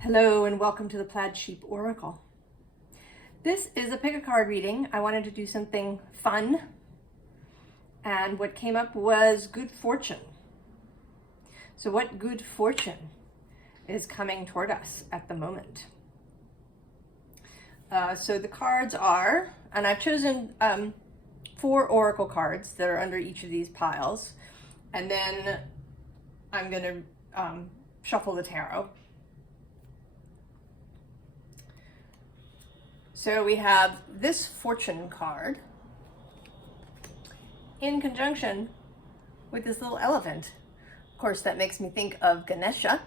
Hello and welcome to the Plaid Sheep Oracle. This is a pick a card reading. I wanted to do something fun, and what came up was good fortune. So what good fortune is coming toward us at the moment? So the cards are, and I've chosen 4 oracle cards that are under each of these piles, and then I'm going to shuffle the tarot. So we have this fortune card in conjunction with this little elephant. Of course, that makes me think of Ganesha.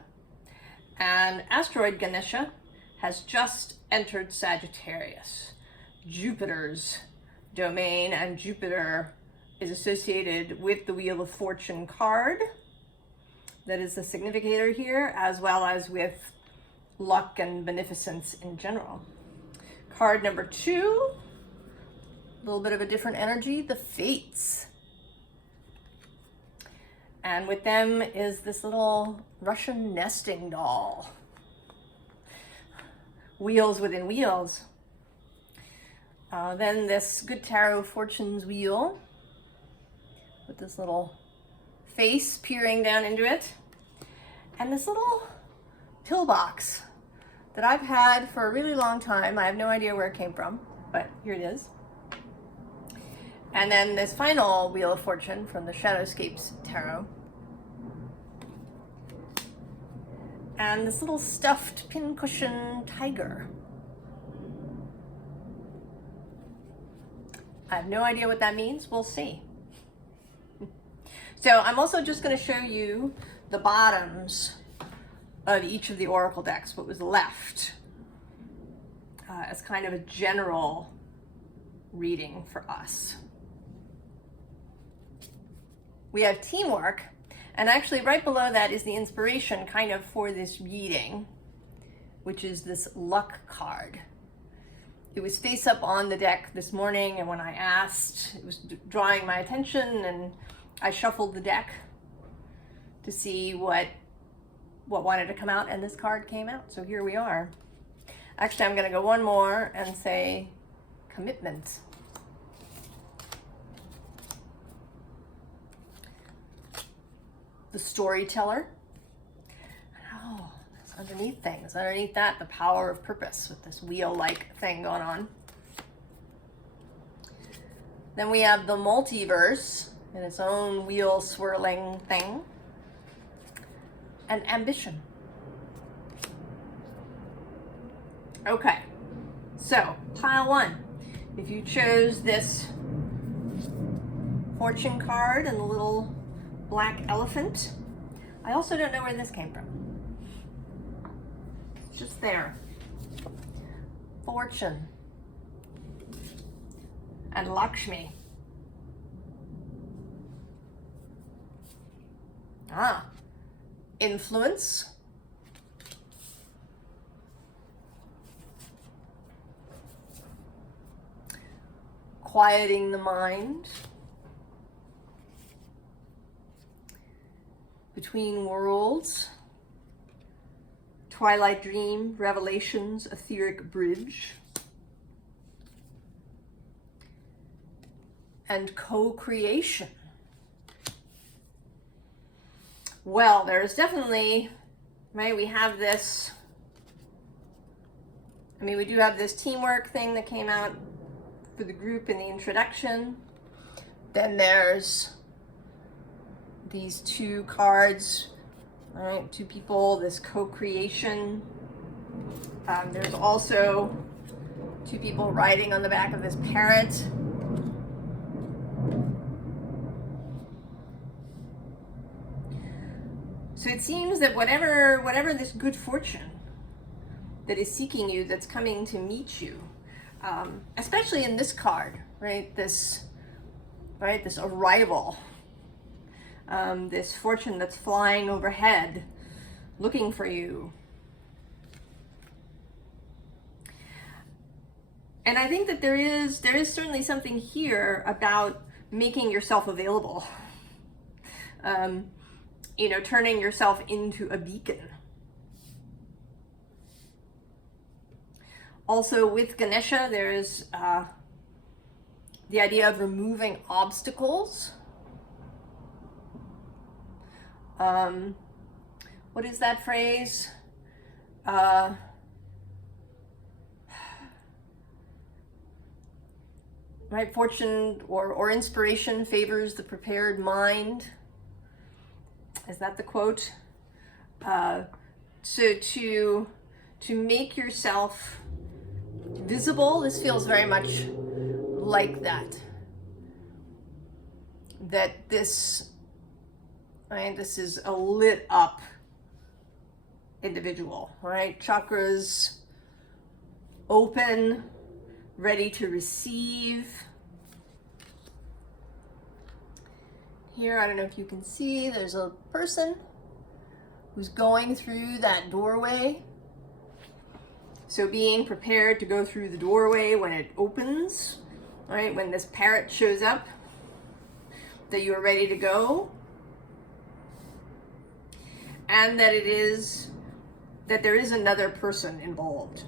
And asteroid Ganesha has just entered Sagittarius, Jupiter's domain, and Jupiter is associated with the Wheel of Fortune card. That is the significator here, as well as with luck and beneficence in general. Card number 2, a little bit of a different energy, the Fates. And with them is this little Russian nesting doll. Wheels within wheels. Then this Good Tarot Fortunes wheel with this little face peering down into it. And this little pillbox that I've had for a really long time. I have no idea where it came from, but here it is. And then this final Wheel of Fortune from the Shadowscapes Tarot. And this little stuffed pincushion tiger. I have no idea what that means. We'll see. So I'm also just going to show you the bottoms of each of the oracle decks, what was left, as kind of a general reading for us. We have teamwork, and actually right below that is the inspiration kind of for this reading, which is this luck card. It was face up on the deck this morning, and when I asked, it was drawing my attention, and I shuffled the deck to see what wanted to come out, and this card came out. So here we are. Actually, I'm going to go one more and say commitment. The storyteller. Oh, that's underneath things. Underneath that, the power of purpose with this wheel-like thing going on. Then we have the multiverse in its own wheel swirling thing. And ambition. Okay, so pile 1. If you chose this fortune card and the little black elephant, I also don't know where this came from. It's just there. Fortune and Lakshmi. Influence. Quieting the mind. Between worlds. Twilight dream, revelations, etheric bridge. And co-creation. Well, there's definitely, right, we have this, we do have this teamwork thing that came out for the group in the introduction. Then there's these 2 cards, all right, 2 people, this co-creation. There's also 2 people riding on the back of this parrot. So it seems that whatever this good fortune that is seeking you, that's coming to meet you, especially in this card, right? This arrival, this fortune that's flying overhead, looking for you. And I think that there is certainly something here about making yourself available. Turning yourself into a beacon. Also with Ganesha, there's the idea of removing obstacles. What is that phrase? Right, fortune or inspiration favors the prepared mind. Is that the quote? So to make yourself visible, this feels very much like that. That this, right, this is a lit up individual, right? Chakras open, ready to receive. Here, I don't know if you can see, there's a person who's going through that doorway. So being prepared to go through the doorway when it opens, right? When this parrot shows up, that you are ready to go. And that there is another person involved.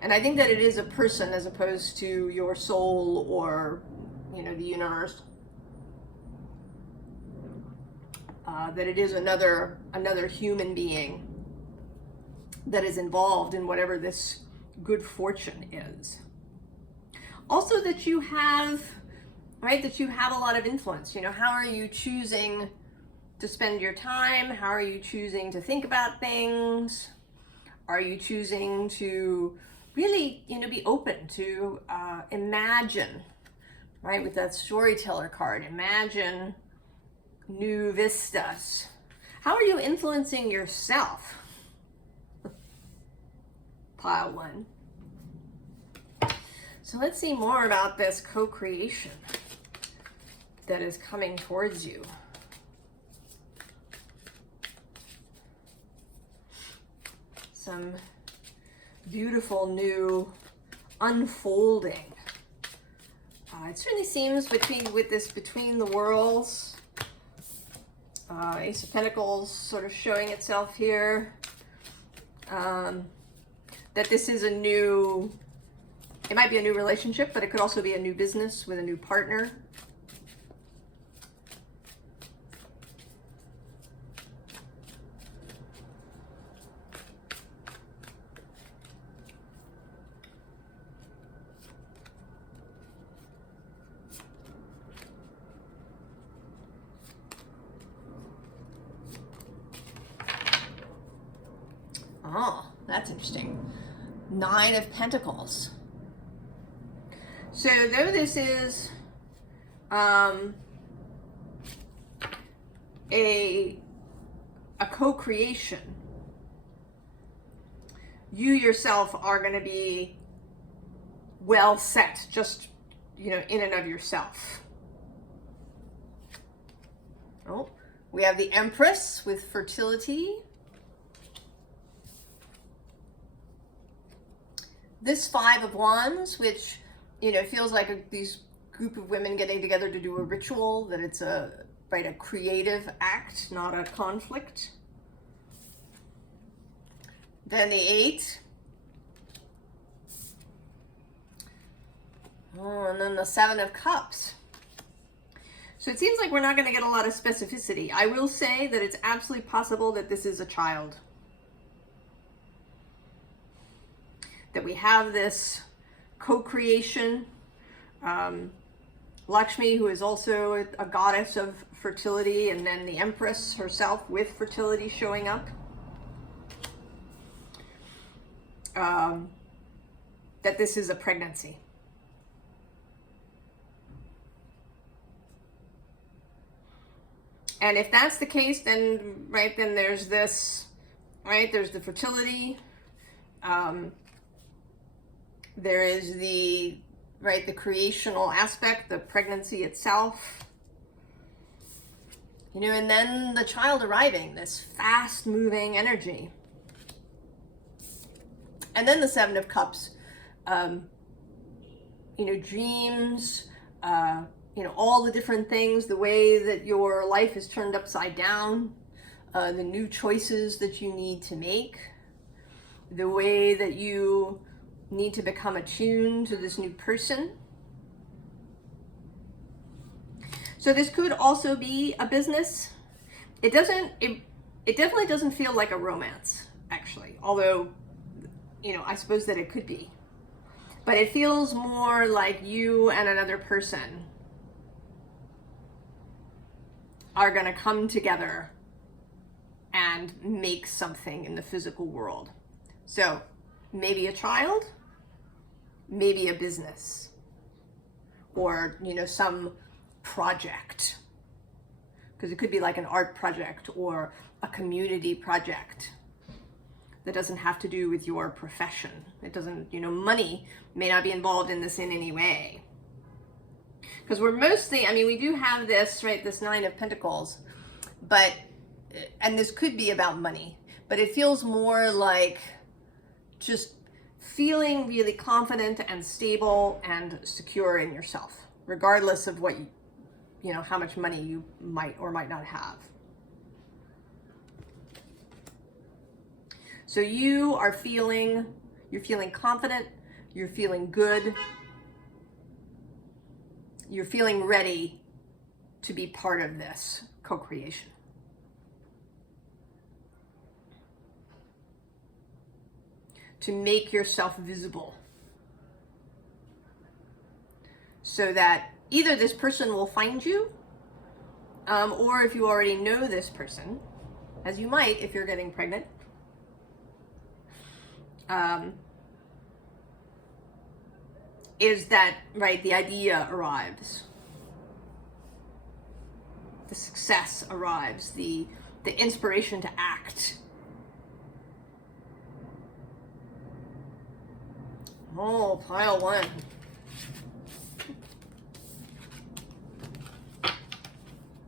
And I think that it is a person as opposed to your soul or, you know, the universe. That it is another human being that is involved in whatever this good fortune is. Also that you have, right, that you have a lot of influence. You know, how are you choosing to spend your time? How are you choosing to think about things? Are you choosing to really, you know, be open to imagine, right, with that storyteller card, imagine new vistas. How are you influencing yourself? Pile 1. So let's see more about this co-creation that is coming towards you. Some beautiful new unfolding. It certainly seems between the worlds. Ace of Pentacles sort of showing itself here. That this is it might be a new relationship, but it could also be a new business with a new partner. Oh, that's interesting. 9 of Pentacles. So though this is a co-creation, you yourself are going to be well set, just, you know, in and of yourself. Oh, we have the Empress with fertility. This 5 of Wands, which, you know, feels like these group of women getting together to do a ritual, that it's a creative act, not a conflict. Then the 8. Oh, and then the 7 of Cups. So it seems like we're not going to get a lot of specificity. I will say that it's absolutely possible that this is a child. That we have this co-creation. Lakshmi, who is also a goddess of fertility, and then the Empress herself with fertility showing up. That this is a pregnancy. And if that's the case, then, right, then there's this, right, there's the fertility. There is the, right, the creational aspect, the pregnancy itself. You know, and then the child arriving, this fast-moving energy. And then the 7 of Cups, you know, dreams, you know, all the different things, the way that your life is turned upside down, the new choices that you need to make, the way that you need to become attuned to this new person. So this could also be a business. It definitely doesn't feel like a romance, actually, although, you know, I suppose that it could be. But it feels more like you and another person are going to come together and make something in the physical world. So maybe a child, maybe a business, or, you know, some project, because it could be like an art project or a community project that doesn't have to do with your profession. It doesn't, you know, money may not be involved in this in any way. Because we're mostly, I mean, we do have this, right, this Nine of Pentacles, but, and this could be about money, but it feels more like just feeling really confident and stable and secure in yourself, regardless of what you know, how much money you might or might not have. So you are feeling, you're feeling confident, you're feeling good, you're feeling ready to be part of this co-creation. To make yourself visible so that either this person will find you, or if you already know this person, as you might if you're getting pregnant, is that, right, the idea arrives, the success arrives, the inspiration to act. Oh, pile one.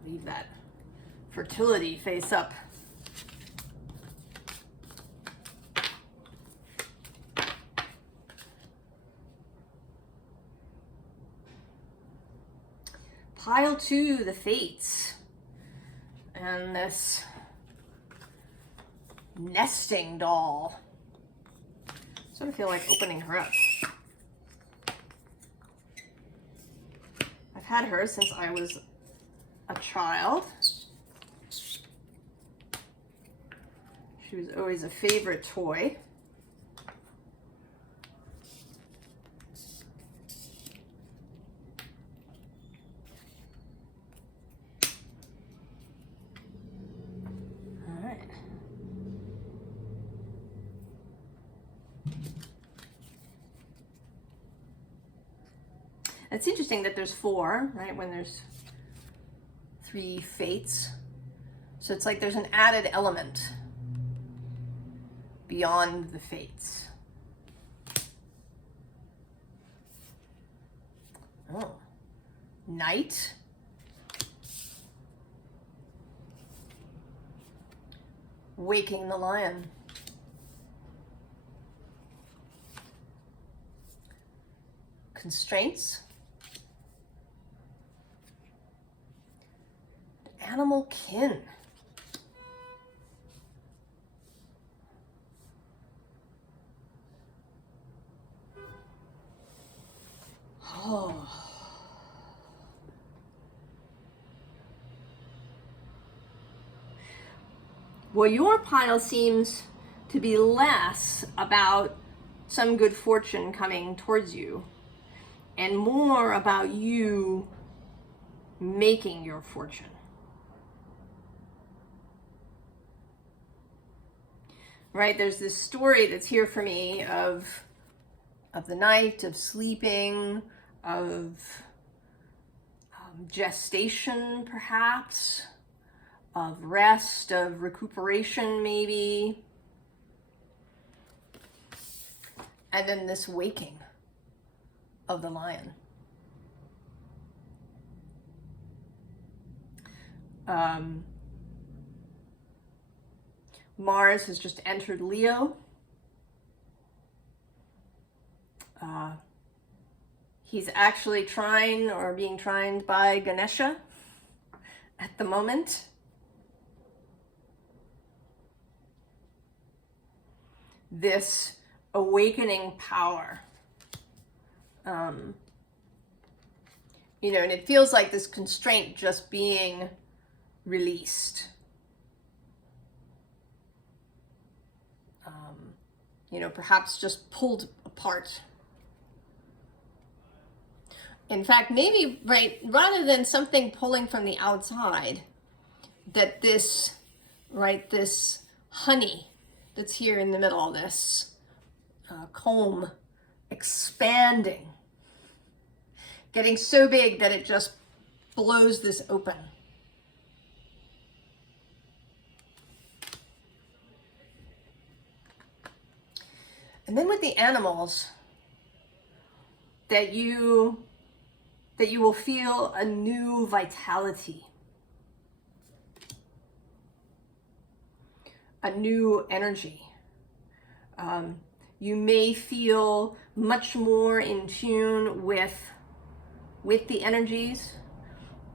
Leave that fertility face up. Pile two, the fates. And this nesting doll. Sort of feel like opening her up. I've had her since I was a child. She was always a favorite toy. All right. It's interesting that there's four, right, when there's three fates. So it's like there's an added element beyond the fates. Oh, night. Waking the lion. Constraints. Animal kin. Oh. Well, your pile seems to be less about some good fortune coming towards you and more about you making your fortune. Right? There's this story that's here for me of the night, of sleeping, of gestation perhaps, of rest, of recuperation maybe, and then this waking of the lion. Mars has just entered Leo. He's actually trine or being trined by Ganesha at the moment. This awakening power. You know, and it feels like this constraint just being released. You know, perhaps just pulled apart. In fact, maybe, right, rather than something pulling from the outside, that this, right, this honey that's here in the middle, this comb expanding, getting so big that it just blows this open. And then with the animals, that you will feel a new vitality, a new energy. You may feel much more in tune with the energies.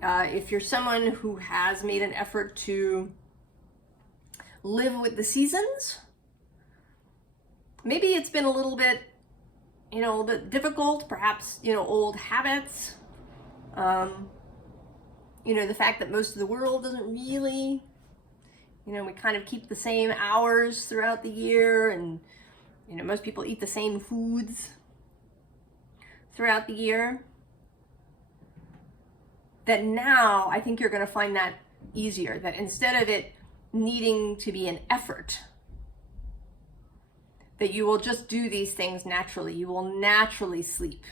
If you're someone who has made an effort to live with the seasons, maybe it's been a little bit, you know, a little bit difficult, perhaps, you know, old habits. You know, the fact that most of the world doesn't really, you know, we kind of keep the same hours throughout the year, and, you know, most people eat the same foods throughout the year. That now I think you're going to find that easier, that instead of it needing to be an effort, that you will just do these things naturally. You will naturally sleep.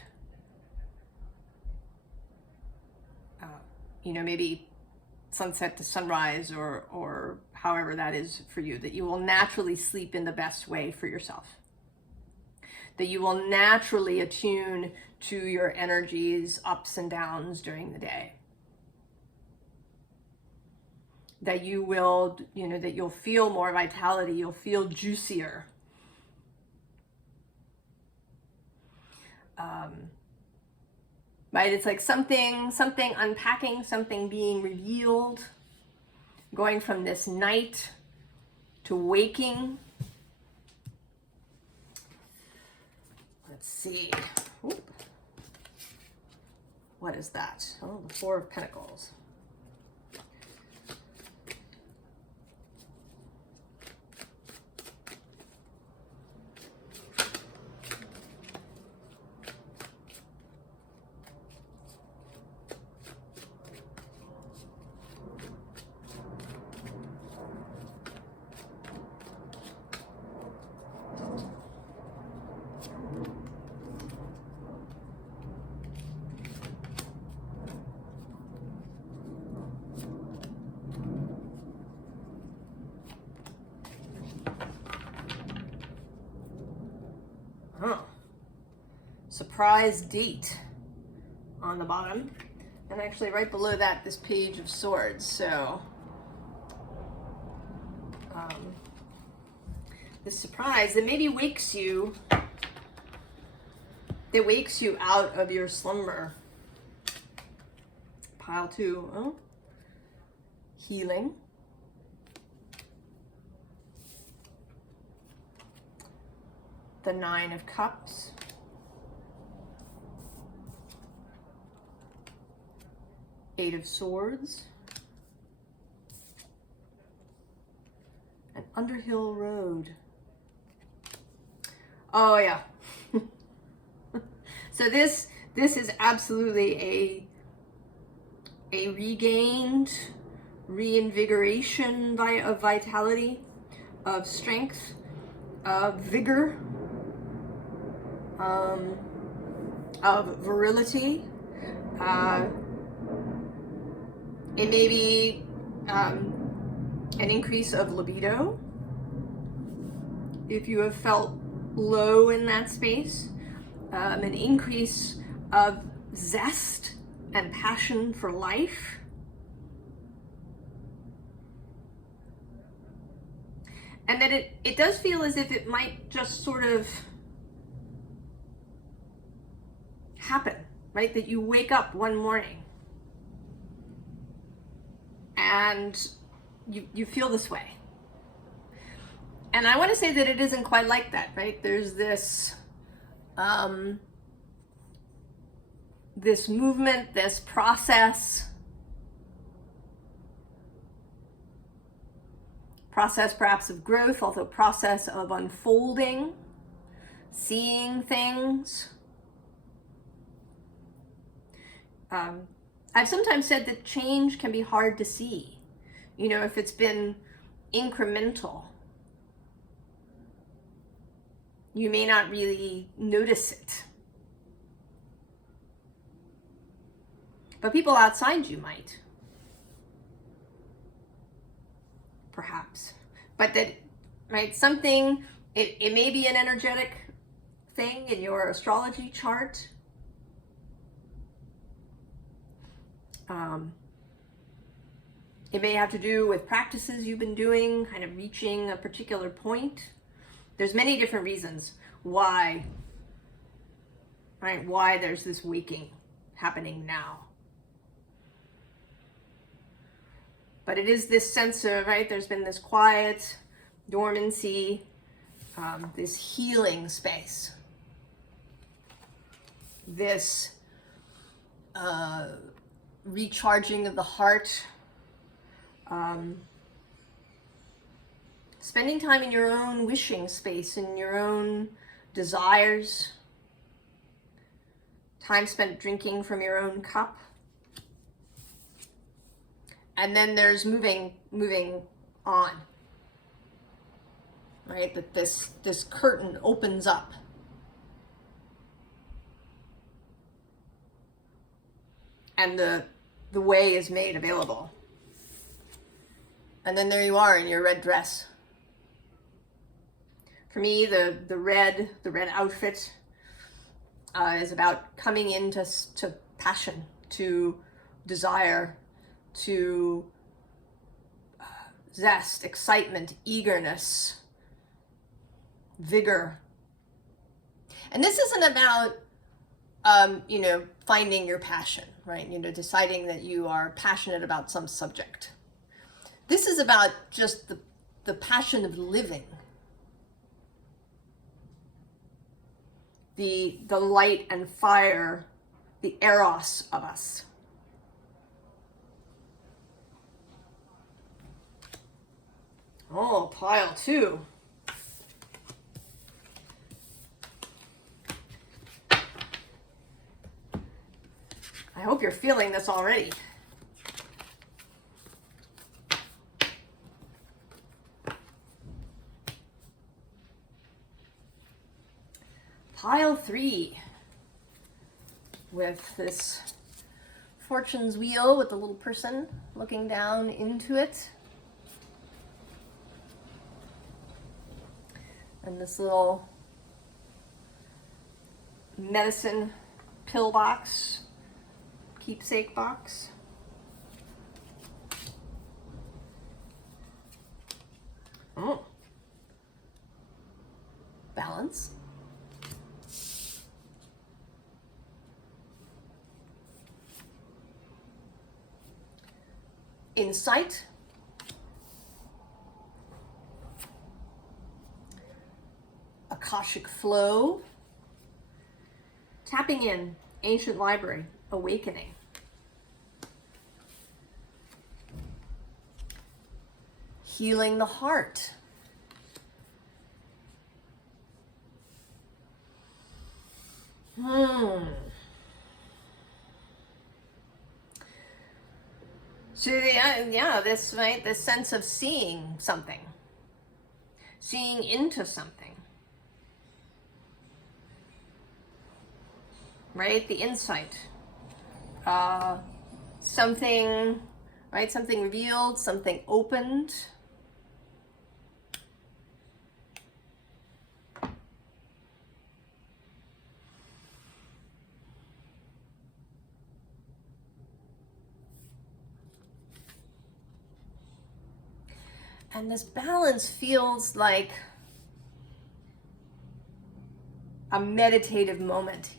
You know, maybe sunset to sunrise, or however that is for you, that you will naturally sleep in the best way for yourself. That you will naturally attune to your energies, ups and downs during the day. That you will, you know, that you'll feel more vitality, you'll feel juicier. Right? It's like something unpacking, something being revealed, going from this night to waking. Let's see. Oop. What is that? Oh, the Four of Pentacles. Surprise date on the bottom, and actually right below that, this Page of Swords. So this surprise that maybe wakes you out of your slumber. Pile 2. Oh, healing. The Nine of Cups. Eight of Swords. And Underhill Road. Oh yeah. So this is absolutely a regained reinvigoration of vitality, of strength, of vigor, of virility. It may be an increase of libido if you have felt low in that space, an increase of zest and passion for life. And that it does feel as if it might just sort of happen, right? That you wake up one morning and you feel this way. And I want to say that it isn't quite like that, right? There's this this movement, this process perhaps of growth, also process of unfolding, seeing things. I've sometimes said that change can be hard to see, you know, if it's been incremental. You may not really notice it. But people outside you might. Perhaps. But that, right, something, it may be an energetic thing in your astrology chart. It may have to do with practices you've been doing, kind of reaching a particular point. There's many different reasons why, right, why there's this waking happening now. But it is this sense of, right, there's been this quiet dormancy, this healing space, this recharging of the heart, spending time in your own wishing space, in your own desires, time spent drinking from your own cup. And then there's moving on, right? That this curtain opens up. And the way is made available. And then there you are in your red dress. For me, the red outfit is about coming into passion, to desire, to zest, excitement, eagerness, vigor. And this isn't about, you know, finding your passion, right? You know, deciding that you are passionate about some subject. This is about just the passion of living. The light and fire, the eros of us. Oh, pile 2. I hope you're feeling this already. Pile 3, with this fortune's wheel with the little person looking down into it. And this little medicine pill box, keepsake box. Oh. Balance. Insight. Akashic flow. Tapping in, ancient library, awakening. Healing the heart. So yeah, this, right, this sense of seeing something, seeing into something, right? The insight, something, right? Something revealed, something opened. And this balance feels like a meditative moment.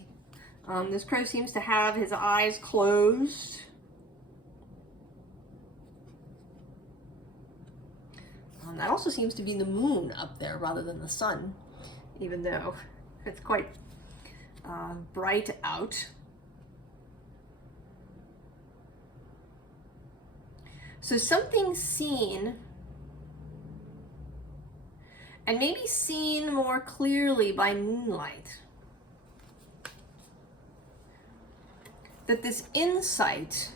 This crow seems to have his eyes closed. That also seems to be the moon up there rather than the sun, even though it's quite bright out. So something seen, and maybe seen more clearly by moonlight. That this insight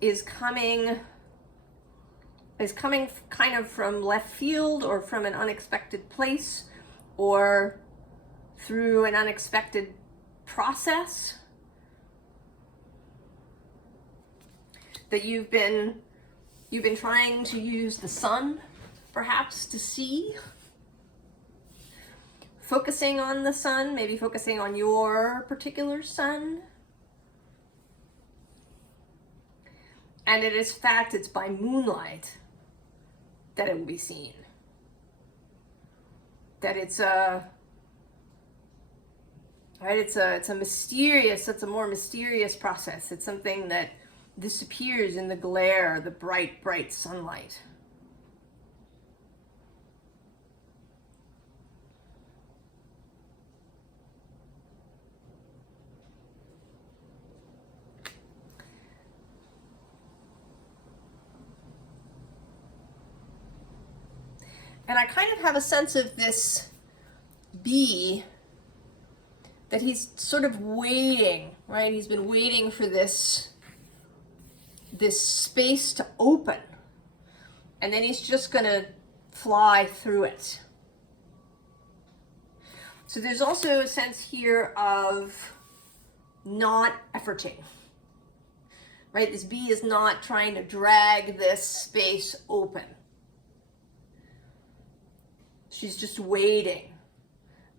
is coming kind of from left field, or from an unexpected place, or through an unexpected process. That you've been trying to use the sun, perhaps, to see. Focusing on the sun, maybe focusing on your particular sun. And it is fact, it's by moonlight that it will be seen. That it's a more mysterious process. It's something that disappears in the glare, the bright, bright sunlight. And I kind of have a sense of this bee, that he's sort of waiting, right? He's been waiting for this space to open, and then he's just gonna fly through it. So there's also a sense here of not efforting, right? This bee is not trying to drag this space open. She's just waiting,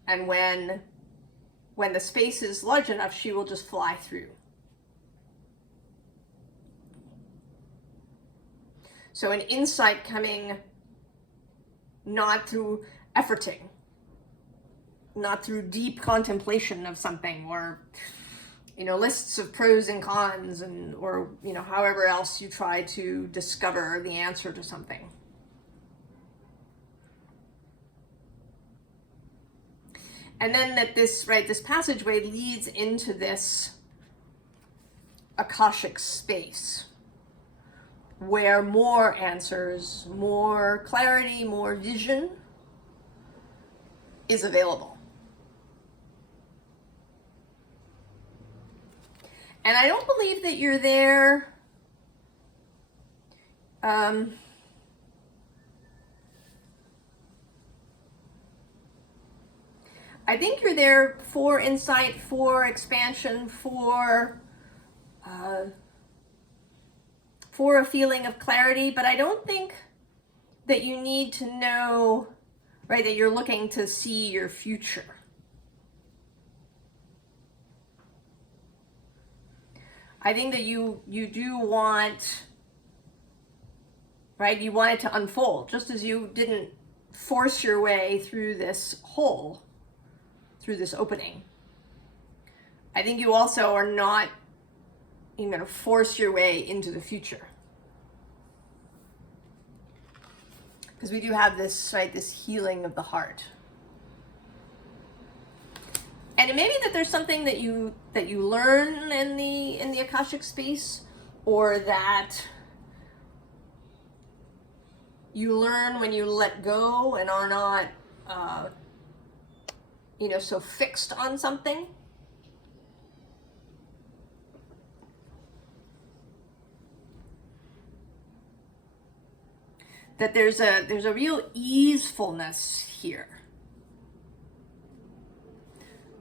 and when the space is large enough, she will just fly through. So an insight coming not through efforting, not through deep contemplation of something, or lists of pros and cons, or however else you try to discover the answer to something. And then that this passageway leads into this Akashic space, where more answers, more clarity, more vision is available. And I don't believe that you're there I think you're there for insight, for expansion, for a feeling of clarity, but I don't think that you need to know, right, that you're looking to see your future. I think that you do want, right, you want it to unfold, just as you didn't force your way through this hole, through this opening. I think you also are not going to force your way into the future. Because we do have this, right, this healing of the heart. And it may be that there's something that you learn in the Akashic space, or that you learn when you let go and are not so fixed on something. That there's a real easefulness here.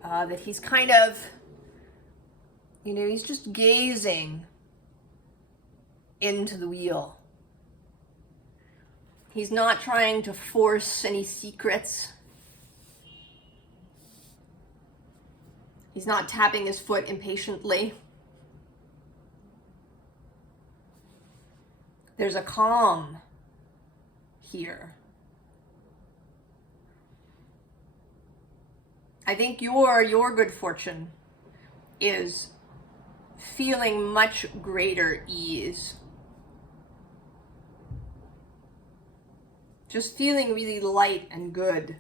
That he's kind of, he's just gazing into the wheel. He's not trying to force any secrets. He's not tapping his foot impatiently. There's a calm here. I think your good fortune is feeling much greater ease Just feeling really light and good.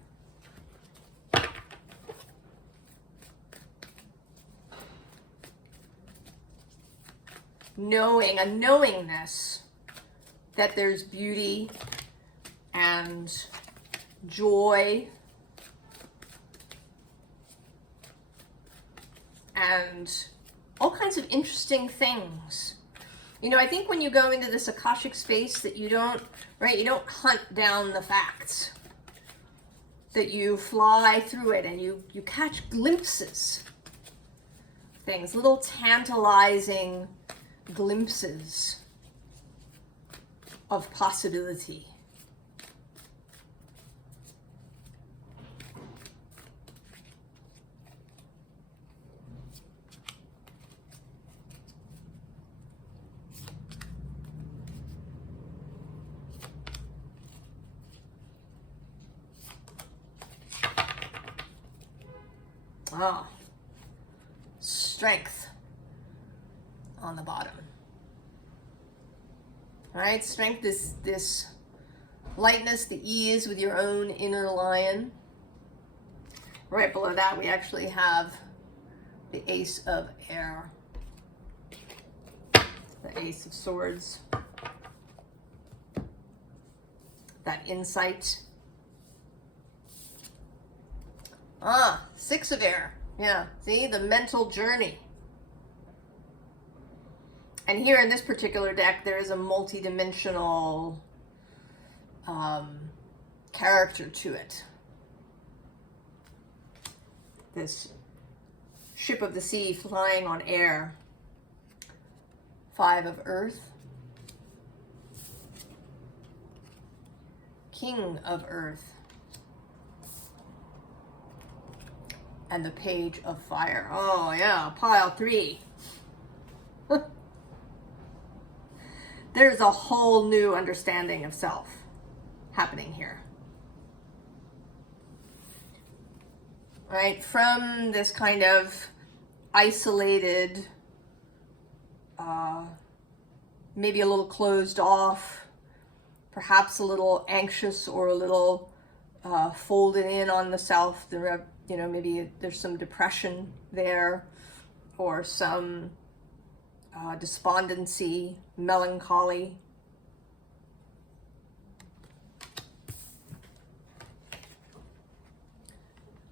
Knowing, a knowingness that there's beauty and joy and all kinds of interesting things. You know, I think when you go into this Akashic space that you don't, right, you don't hunt down the facts. That you fly through it and you catch glimpses. Things, little tantalizing glimpses of possibility. Ah, strength on the bottom. All right, strength is this lightness, the ease with your own inner lion. Right below that, we actually have the Ace of Air, the Ace of Swords, that insight. Ah, Six of Air. Yeah, see, the mental journey. And here in this particular deck, there is a multi-dimensional character to it. This ship of the sea flying on air. Five of Earth. King of Earth. And the Page of Fire. Oh yeah, pile 3. There's a whole new understanding of self happening here. Right? From this kind of isolated, maybe a little closed off, perhaps a little anxious or a little folded in on the self. You know, maybe there's some depression there or some despondency, melancholy.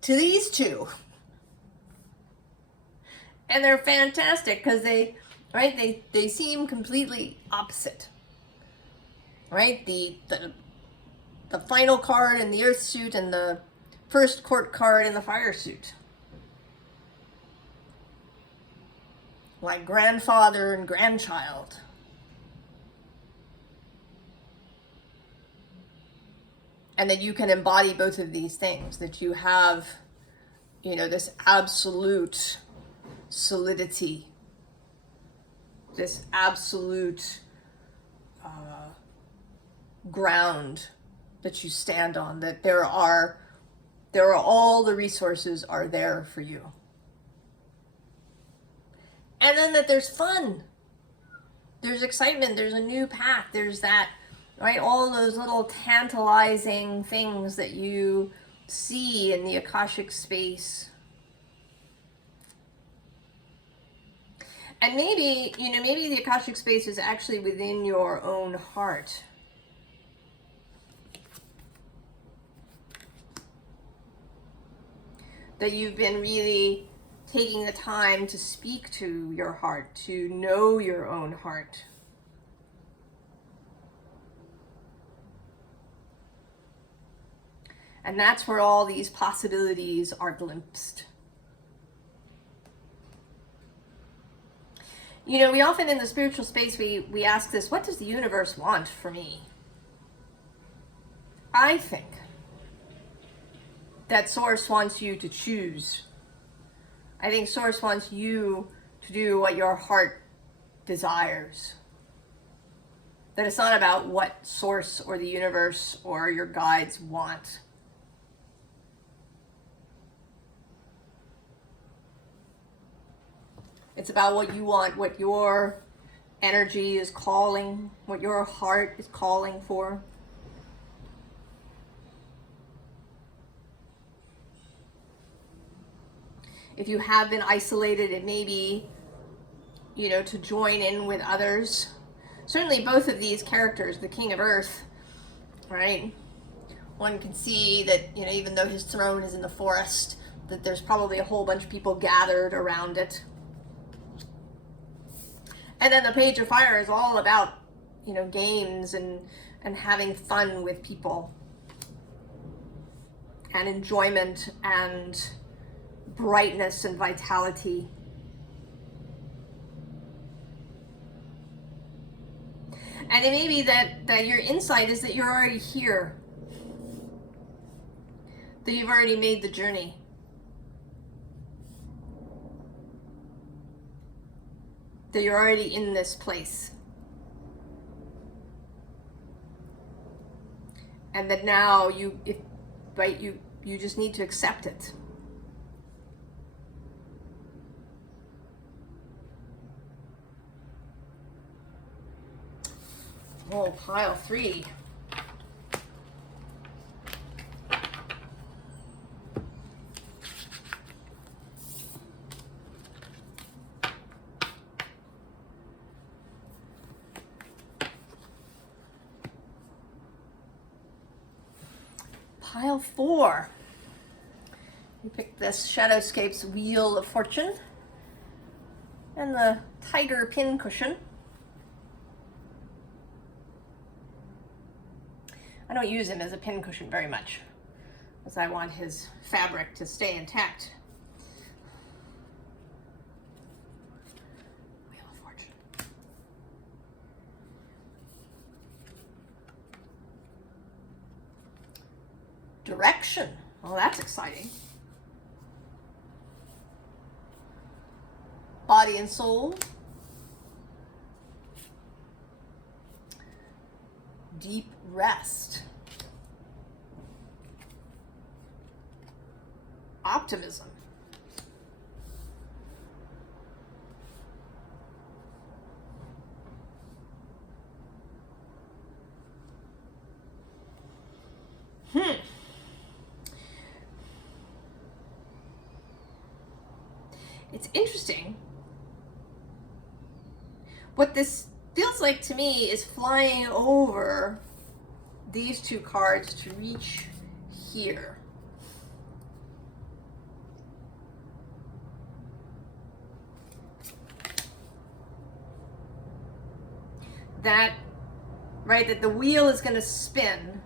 To these two. And they're fantastic because they seem completely opposite. Right? The final card in the Earth suit and the first court card in the fire suit. Like grandfather and grandchild. And that you can embody both of these things. That you have, you know, this absolute solidity. This absolute ground that you stand on. That there are all the resources are there for you. And then that there's fun. There's excitement. There's a new path. There's that, right? All those little tantalizing things that you see in the Akashic space. And maybe, you know, maybe the Akashic space is actually within your own heart. That you've been really taking the time to speak to your heart, to know your own heart. And that's where all these possibilities are glimpsed. You know, we often in the spiritual space, we ask this, what does the universe want for me? I think that Source wants you to choose. I think Source wants you to do what your heart desires. That it's not about what Source or the universe or your guides want. It's about what you want, what your energy is calling, what your heart is calling for. If you have been isolated, it may be, you know, to join in with others. Certainly both of these characters, the King of Earth, right? One can see that, you know, even though his throne is in the forest, that there's probably a whole bunch of people gathered around it. And then the Page of Fire is all about, you know, games and having fun with people and enjoyment and brightness and vitality. And it may be that your insight is that you're already here, that you've already made the journey. That you're already in this place. And that now you just need to accept it. Oh, pile 3. Pile 4. You picked this Shadowscapes Wheel of Fortune and the Tiger pin cushion. I don't use him as a pin cushion very much, because I want his fabric to stay intact. Wheel of Fortune. Direction. Well, that's exciting. Body and soul. Deep rest. Optimism. It's interesting. What this feels like to me is flying over these two cards to reach here. That, right, that the wheel is going to spin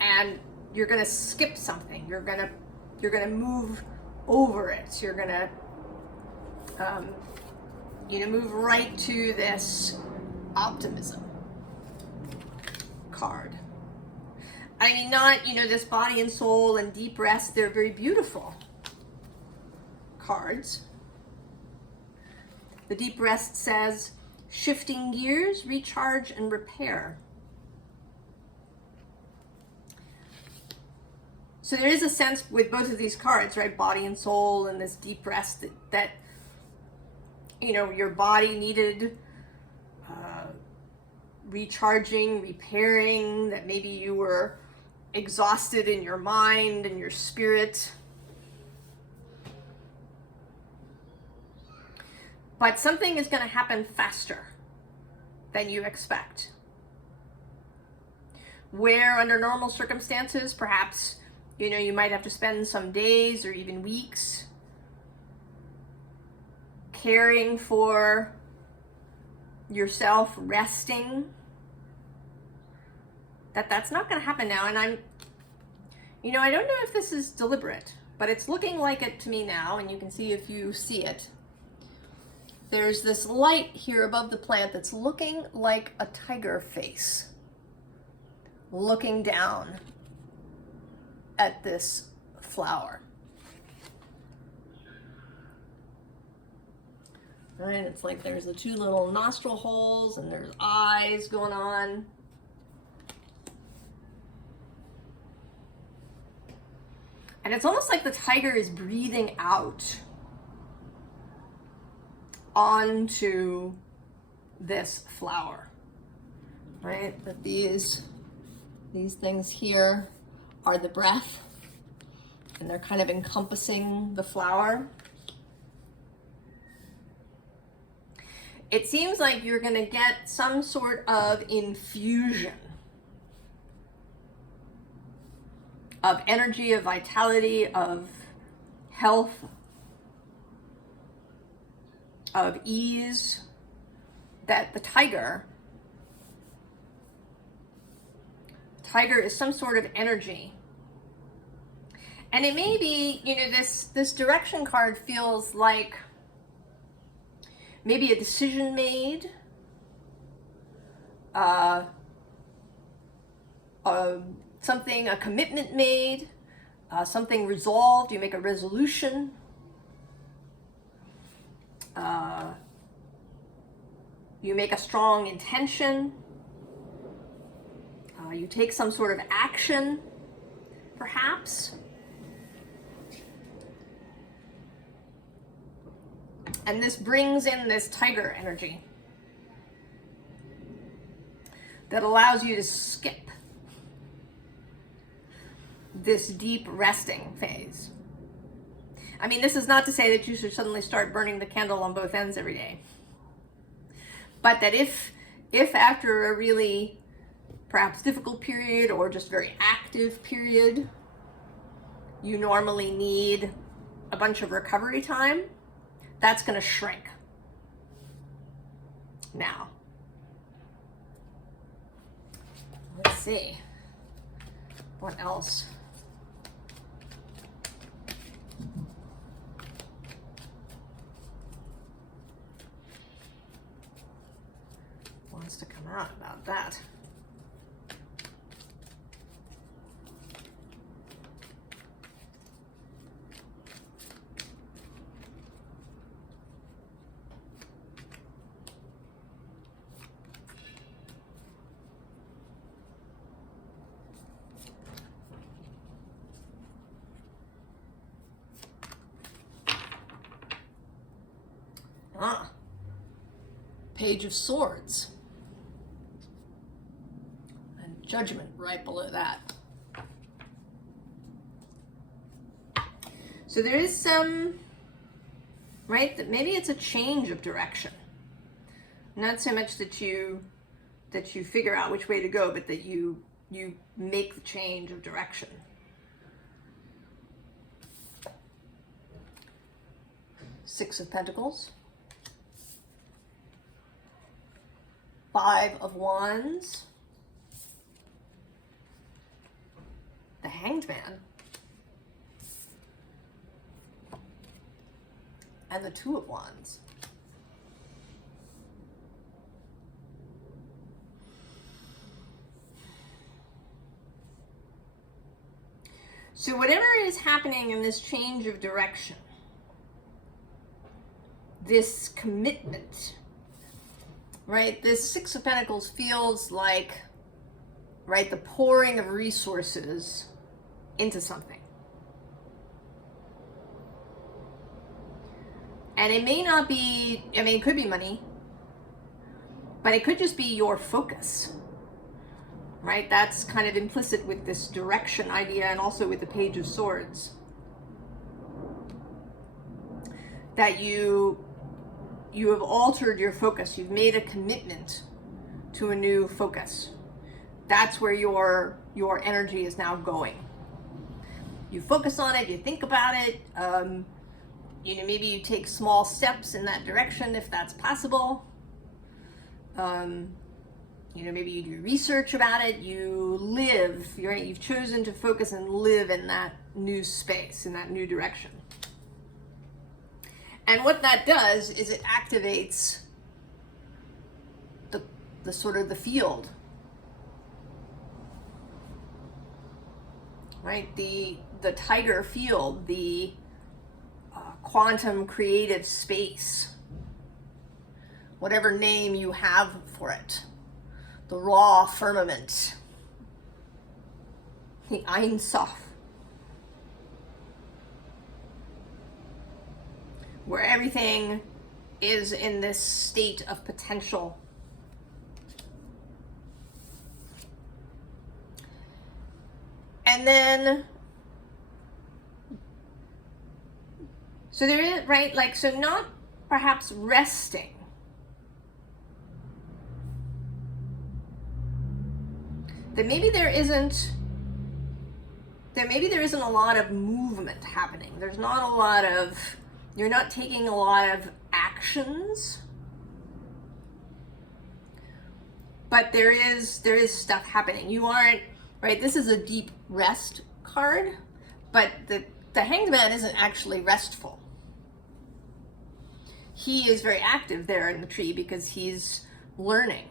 and you're going to skip something. You're going to move over it. You're going to move right to this optimism card. I mean, not, this body and soul and deep rest, they're very beautiful cards. The deep rest says, shifting gears, recharge, and repair. So there is a sense with both of these cards, right? Body and soul and this deep rest that your body needed recharging, repairing, that maybe you were exhausted in your mind and your spirit. But something is going to happen faster than you expect. Where under normal circumstances, perhaps, you might have to spend some days or even weeks caring for yourself, resting, that's not going to happen now. And I don't know if this is deliberate, but it's looking like it to me now, and you can see if you see it. There's this light here above the plant that's looking like a tiger face, looking down at this flower. Right, it's like there's the two little nostril holes and there's eyes going on. And it's almost like the tiger is breathing out onto this flower, right? That these things here are the breath, and they're kind of encompassing the flower. It seems like you're going to get some sort of infusion of energy, of vitality, of health, of ease, that the tiger is some sort of energy. And it may be, you know, this direction card feels like maybe a decision made, something, a commitment made, something resolved, you make a resolution. You make a strong intention. You take some sort of action, perhaps. And this brings in this tiger energy that allows you to skip this deep resting phase. I mean, this is not to say that you should suddenly start burning the candle on both ends every day. But that if after a really perhaps difficult period or just very active period, you normally need a bunch of recovery time, that's going to shrink now. Let's see. What else? Wants to come out about that? Page of Swords. And Judgment right below that. So there is some, right, that maybe it's a change of direction. Not so much that you figure out which way to go, but that you make the change of direction. Six of Pentacles. Five of Wands. The Hanged Man. And the Two of Wands. So whatever is happening in this change of direction, this commitment, right? This Six of Pentacles feels like, right, the pouring of resources into something. And it may not be, I mean, it could be money, but it could just be your focus, right? That's kind of implicit with this direction idea and also with the Page of Swords. That you have altered your focus. You've made a commitment to a new focus. That's where your energy is now going. You focus on it, you think about it, you know, maybe you take small steps in that direction if that's possible. You know, maybe you do research about it, you live, you've chosen to focus and live in that new space, in that new direction. And what that does is it activates the sort of the field, right? The tiger field, the quantum creative space, whatever name you have for it, the raw firmament, the Ein Sof, where everything is in this state of potential. And then So there is, right, like, so not perhaps resting. That maybe there isn't a lot of movement happening. There's not a lot of, you're not taking a lot of actions. But there is stuff happening. You aren't, right, this is a deep rest card, but the Hanged Man isn't actually restful. He is very active there in the tree because he's learning.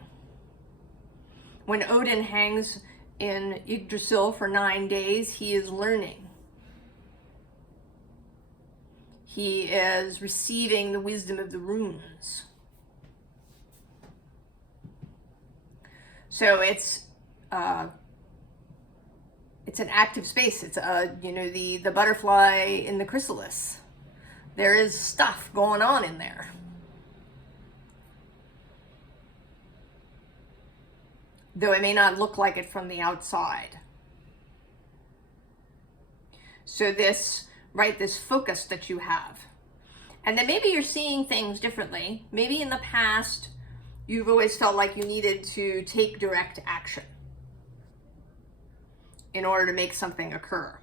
When Odin hangs in Yggdrasil for 9 days, he is learning. He is receiving the wisdom of the runes. So it's an active space. It's the butterfly in the chrysalis. There is stuff going on in there. Though it may not look like it from the outside. So this focus that you have. And then maybe you're seeing things differently. Maybe in the past, you've always felt like you needed to take direct action in order to make something occur.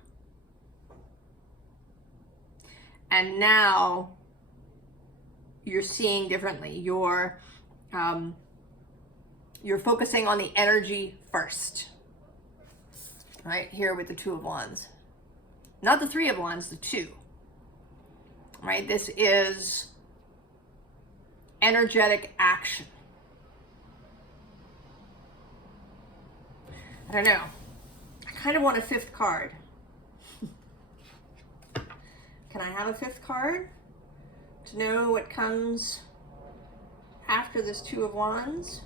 And now you're seeing differently. You're focusing on the energy first. Right here with the Two of Wands. Not the Three of Wands, the Two. Right? This is energetic action. I don't know. I kind of want a fifth card. Can I have a fifth card to know what comes after this Two of Wands?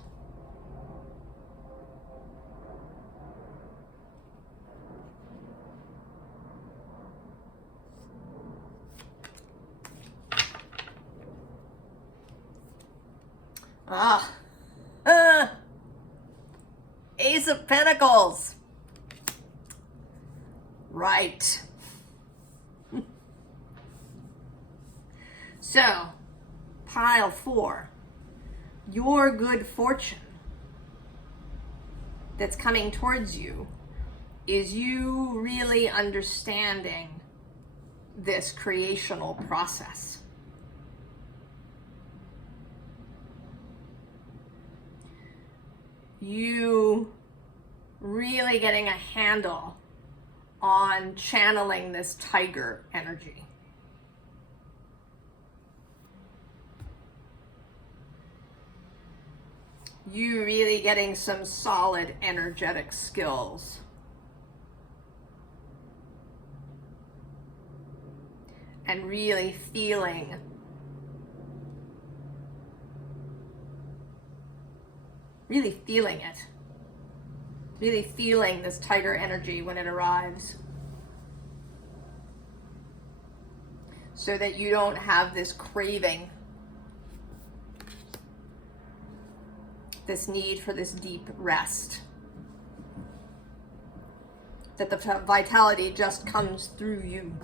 Ace of Pentacles. Right. So, pile 4. Your good fortune that's coming towards you is you really understanding this creational process. You really getting a handle on channeling this tiger energy. You really getting some solid energetic skills. And really feeling it. Really feeling this tiger energy when it arrives. So that you don't have this craving, this need for this deep rest. That the vitality just comes through you.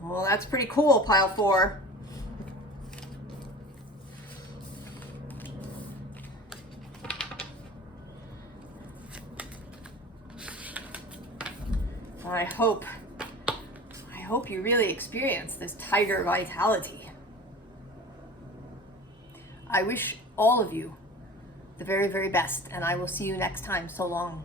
Well, that's pretty cool, pile 4. I hope you really experience this tiger vitality. I wish all of you the very, very best, and I will see you next time. So long.